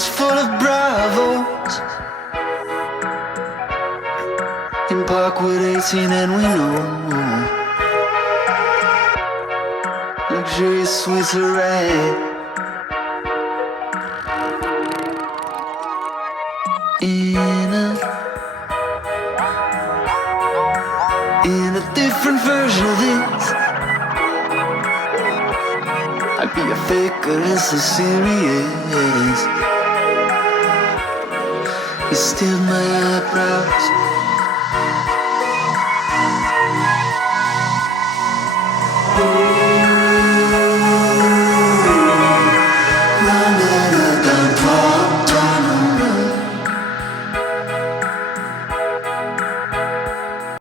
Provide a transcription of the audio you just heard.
city's full of bravos. In Parkwood 18 and we know luxurious suites are rare. In a different version of this, I'd be a faker, it's so serious. You steal my eyebrows,